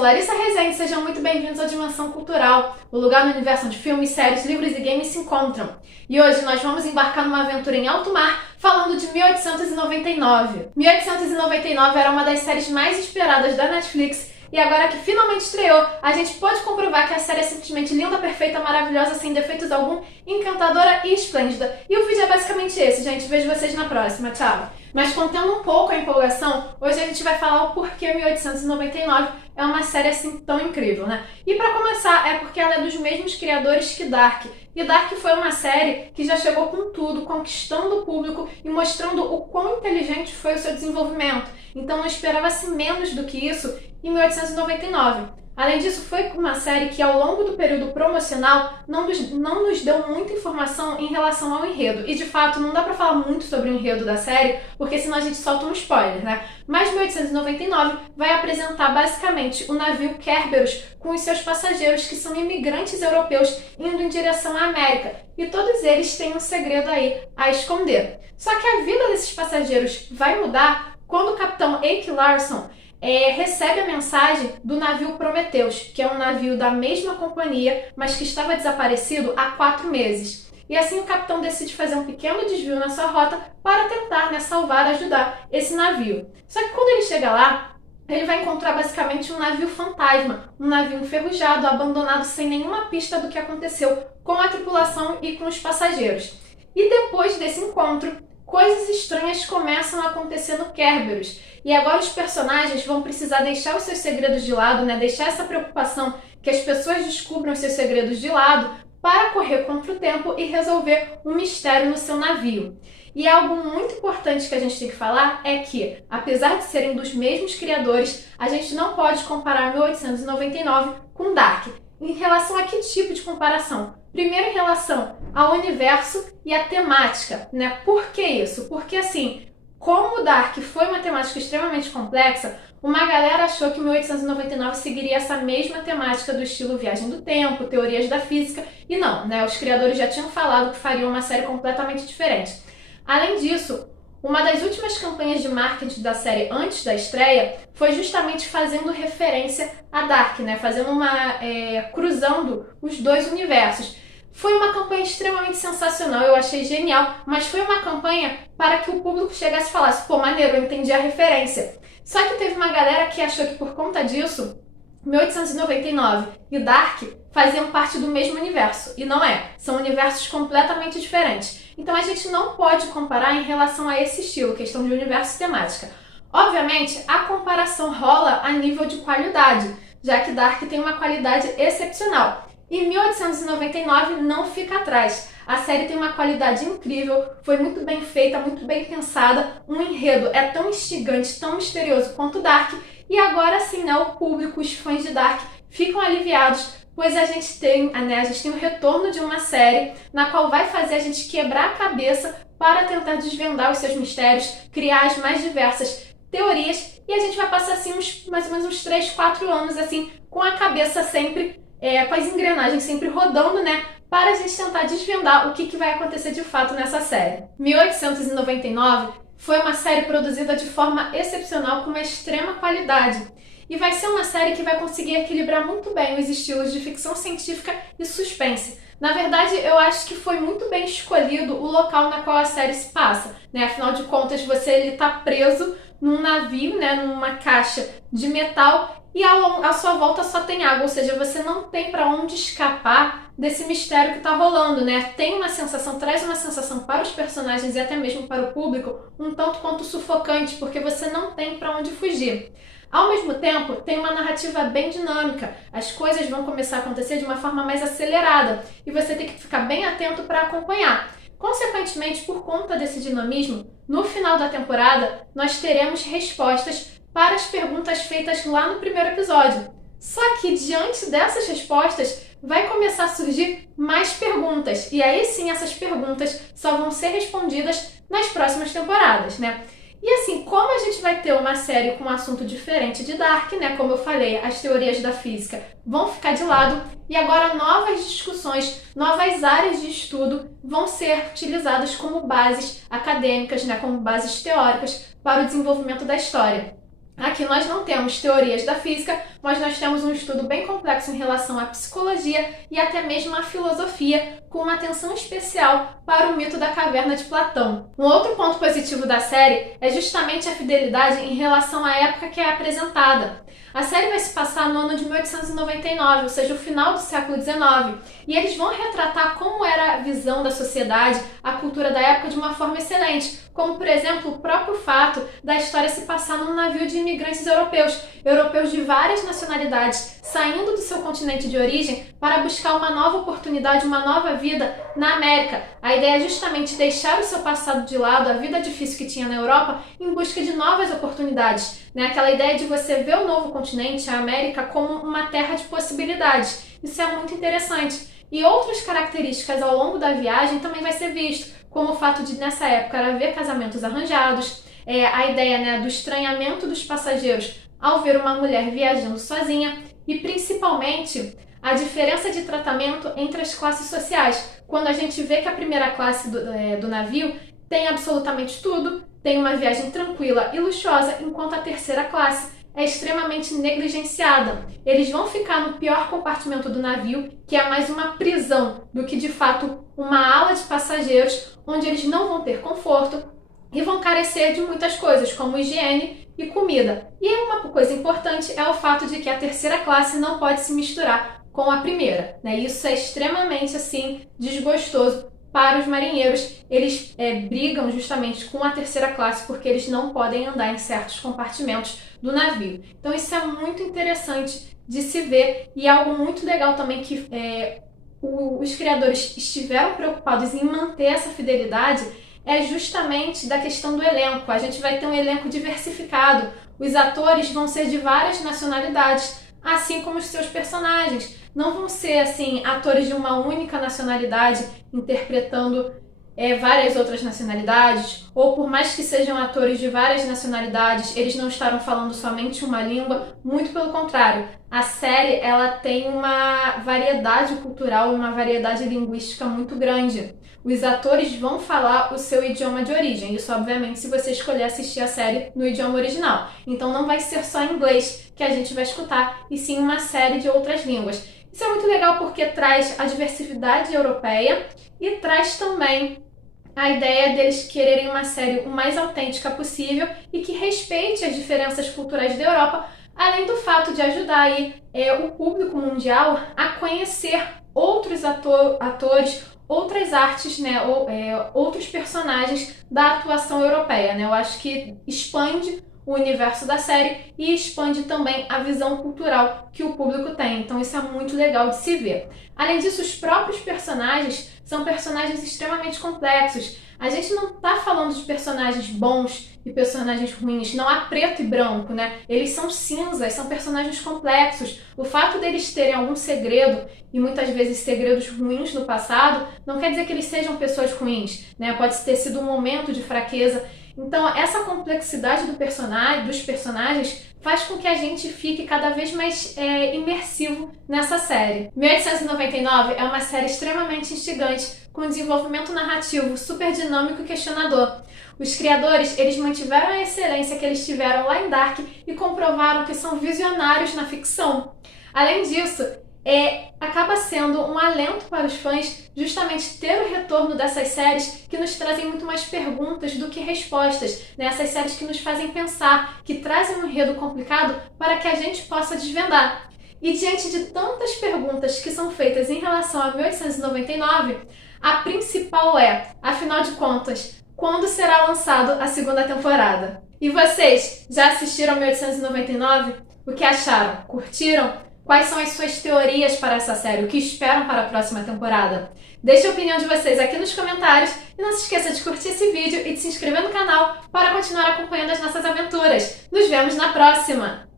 sou Larissa Rezende, sejam muito bem-vindos à Dimensão Cultural, o lugar no universo onde filmes, séries, livros e games se encontram. E hoje nós vamos embarcar numa aventura em alto mar, falando de 1899. 1899 era uma das séries mais esperadas da Netflix, e agora que finalmente estreou, a gente pode comprovar que a série é simplesmente linda, perfeita, maravilhosa, sem defeitos algum, encantadora e esplêndida. E o vídeo é basicamente esse, gente. Vejo vocês na próxima. Tchau! Mas contendo um pouco a empolgação, hoje a gente vai falar o porquê 1899 é uma série assim tão incrível, né? E pra começar, é porque ela é dos mesmos criadores que Dark. E Dark foi uma série que já chegou com tudo, conquistando o público e mostrando o quão inteligente foi o seu desenvolvimento. Então não esperava-se menos do que isso em 1899. Além disso, foi uma série que ao longo do período promocional não nos deu muita informação em relação ao enredo. E de fato, não dá pra falar muito sobre o enredo da série, porque senão a gente solta um spoiler, né? Mas 1899 vai apresentar basicamente o navio Kerberos com os seus passageiros, que são imigrantes europeus indo em direção à América. E todos eles têm um segredo aí a esconder. Só que a vida desses passageiros vai mudar quando o capitão Eike Larson recebe a mensagem do navio Prometheus, que é um navio da mesma companhia, mas que estava desaparecido há 4 meses. E assim o capitão decide fazer um pequeno desvio na sua rota para tentar, salvar, ajudar esse navio. Só que quando ele chega lá, ele vai encontrar basicamente um navio fantasma, um navio enferrujado, abandonado sem nenhuma pista do que aconteceu com a tripulação e com os passageiros. E depois desse encontro, coisas estranhas começam a acontecer no Kerberos. E agora os personagens vão precisar deixar os seus segredos de lado, deixar essa preocupação que as pessoas descubram os seus segredos de lado para correr contra o tempo e resolver um mistério no seu navio. E algo muito importante que a gente tem que falar é que, apesar de serem dos mesmos criadores, a gente não pode comparar 1899 com Dark. Em relação a que tipo de comparação? Primeiro, em relação ao universo e à temática, Por que isso? Porque, assim, como Dark foi uma temática extremamente complexa, uma galera achou que 1899 seguiria essa mesma temática do estilo Viagem do Tempo, teorias da física, e não, Os criadores já tinham falado que fariam uma série completamente diferente. Além disso, uma das últimas campanhas de marketing da série antes da estreia foi justamente fazendo referência a Dark, fazendo cruzando os dois universos. Foi uma campanha extremamente sensacional, eu achei genial, mas foi uma campanha para que o público chegasse e falasse: pô, maneiro, eu entendi a referência. Só que teve uma galera que achou que por conta disso, 1899 e Dark faziam parte do mesmo universo, e não é, são universos completamente diferentes. Então a gente não pode comparar em relação a esse estilo, questão de universo e temática. Obviamente, a comparação rola a nível de qualidade, já que Dark tem uma qualidade excepcional. E 1899 não fica atrás. A série tem uma qualidade incrível, foi muito bem feita, muito bem pensada, um enredo é tão instigante, tão misterioso quanto Dark, e agora sim, o público, os fãs de Dark ficam aliviados, pois a gente tem o retorno de uma série na qual vai fazer a gente quebrar a cabeça para tentar desvendar os seus mistérios, criar as mais diversas teorias, e a gente vai passar assim mais ou menos uns 3, 4 anos assim, com a cabeça sempre com as engrenagens sempre rodando, para a gente tentar desvendar o que vai acontecer de fato nessa série. 1899 foi uma série produzida de forma excepcional, com uma extrema qualidade. E vai ser uma série que vai conseguir equilibrar muito bem os estilos de ficção científica e suspense. Na verdade, eu acho que foi muito bem escolhido o local na qual a série se passa, Afinal de contas, você está preso num navio, numa caixa de metal, e à sua volta só tem água, ou seja, você não tem para onde escapar desse mistério que está rolando, Tem uma sensação, traz uma sensação para os personagens e até mesmo para o público um tanto quanto sufocante, porque você não tem para onde fugir. Ao mesmo tempo, tem uma narrativa bem dinâmica, as coisas vão começar a acontecer de uma forma mais acelerada e você tem que ficar bem atento para acompanhar. Consequentemente, por conta desse dinamismo, no final da temporada, nós teremos respostas para as perguntas feitas lá no primeiro episódio. Só que diante dessas respostas, vai começar a surgir mais perguntas. E aí sim, essas perguntas só vão ser respondidas nas próximas temporadas, E assim, como a gente vai ter uma série com um assunto diferente de Dark, Como eu falei, as teorias da física vão ficar de lado e agora novas discussões, novas áreas de estudo vão ser utilizadas como bases acadêmicas, como bases teóricas para o desenvolvimento da história. Aqui nós não temos teorias da física, mas nós temos um estudo bem complexo em relação à psicologia e até mesmo à filosofia, com uma atenção especial para o mito da caverna de Platão. Um outro ponto positivo da série é justamente a fidelidade em relação à época que é apresentada. A série vai se passar no ano de 1899, ou seja, o final do século XIX, e eles vão retratar como era a visão da sociedade, a cultura da época de uma forma excelente, como, por exemplo, o próprio fato da história se passar num navio de imigrantes europeus de várias nacionalidades, saindo do seu continente de origem para buscar uma nova oportunidade, uma nova vida na América. A ideia é justamente deixar o seu passado de lado, a vida difícil que tinha na Europa, em busca de novas oportunidades. Aquela ideia de você ver o novo continente, a América, como uma terra de possibilidades. Isso é muito interessante. E outras características ao longo da viagem também vai ser visto, como o fato de, nessa época, haver casamentos arranjados, a ideia do estranhamento dos passageiros ao ver uma mulher viajando sozinha e, principalmente, a diferença de tratamento entre as classes sociais. Quando a gente vê que a primeira classe do navio tem absolutamente tudo, tem uma viagem tranquila e luxuosa, enquanto a terceira classe é extremamente negligenciada. Eles vão ficar no pior compartimento do navio, que é mais uma prisão do que de fato uma ala de passageiros, onde eles não vão ter conforto e vão carecer de muitas coisas, como higiene e comida. E uma coisa importante é o fato de que a terceira classe não pode se misturar com a primeira, Isso é extremamente desgostoso para os marinheiros. Eles brigam justamente com a terceira classe porque eles não podem andar em certos compartimentos do navio. Então isso é muito interessante de se ver e é algo muito legal também que os criadores estiveram preocupados em manter essa fidelidade, é justamente da questão do elenco. A gente vai ter um elenco diversificado, os atores vão ser de várias nacionalidades, assim como os seus personagens. Não vão ser atores de uma única nacionalidade interpretando várias outras nacionalidades, ou por mais que sejam atores de várias nacionalidades, eles não estarão falando somente uma língua, muito pelo contrário. A série ela tem uma variedade cultural e uma variedade linguística muito grande. Os atores vão falar o seu idioma de origem, isso obviamente se você escolher assistir a série no idioma original. Então não vai ser só inglês que a gente vai escutar, e sim uma série de outras línguas. Isso é muito legal porque traz a diversidade europeia e traz também a ideia deles quererem uma série o mais autêntica possível e que respeite as diferenças culturais da Europa, além do fato de ajudar o público mundial a conhecer outros atores, outras artes, outros personagens da atuação europeia. Eu acho que expande o universo da série e expande também a visão cultural que o público tem. Então isso é muito legal de se ver. Além disso, os próprios personagens são personagens extremamente complexos. A gente não está falando de personagens bons e personagens ruins, não há preto e branco, Eles são cinzas, são personagens complexos. O fato deles terem algum segredo, e muitas vezes segredos ruins no passado, não quer dizer que eles sejam pessoas ruins, Pode ter sido um momento de fraqueza. Então, essa complexidade dos personagens faz com que a gente fique cada vez mais imersivo nessa série. 1899 é uma série extremamente instigante, com desenvolvimento narrativo super dinâmico e questionador. Os criadores, eles mantiveram a excelência que eles tiveram lá em Dark e comprovaram que são visionários na ficção. Além disso, acaba sendo um alento para os fãs justamente ter o retorno dessas séries que nos trazem muito mais perguntas do que respostas, Essas séries que nos fazem pensar, que trazem um enredo complicado para que a gente possa desvendar. E diante de tantas perguntas que são feitas em relação a 1899, a principal afinal de contas, quando será lançado a segunda temporada? E vocês, já assistiram 1899? O que acharam? Curtiram? Quais são as suas teorias para essa série? O que esperam para a próxima temporada? Deixe a opinião de vocês aqui nos comentários e não se esqueça de curtir esse vídeo e de se inscrever no canal para continuar acompanhando as nossas aventuras. Nos vemos na próxima!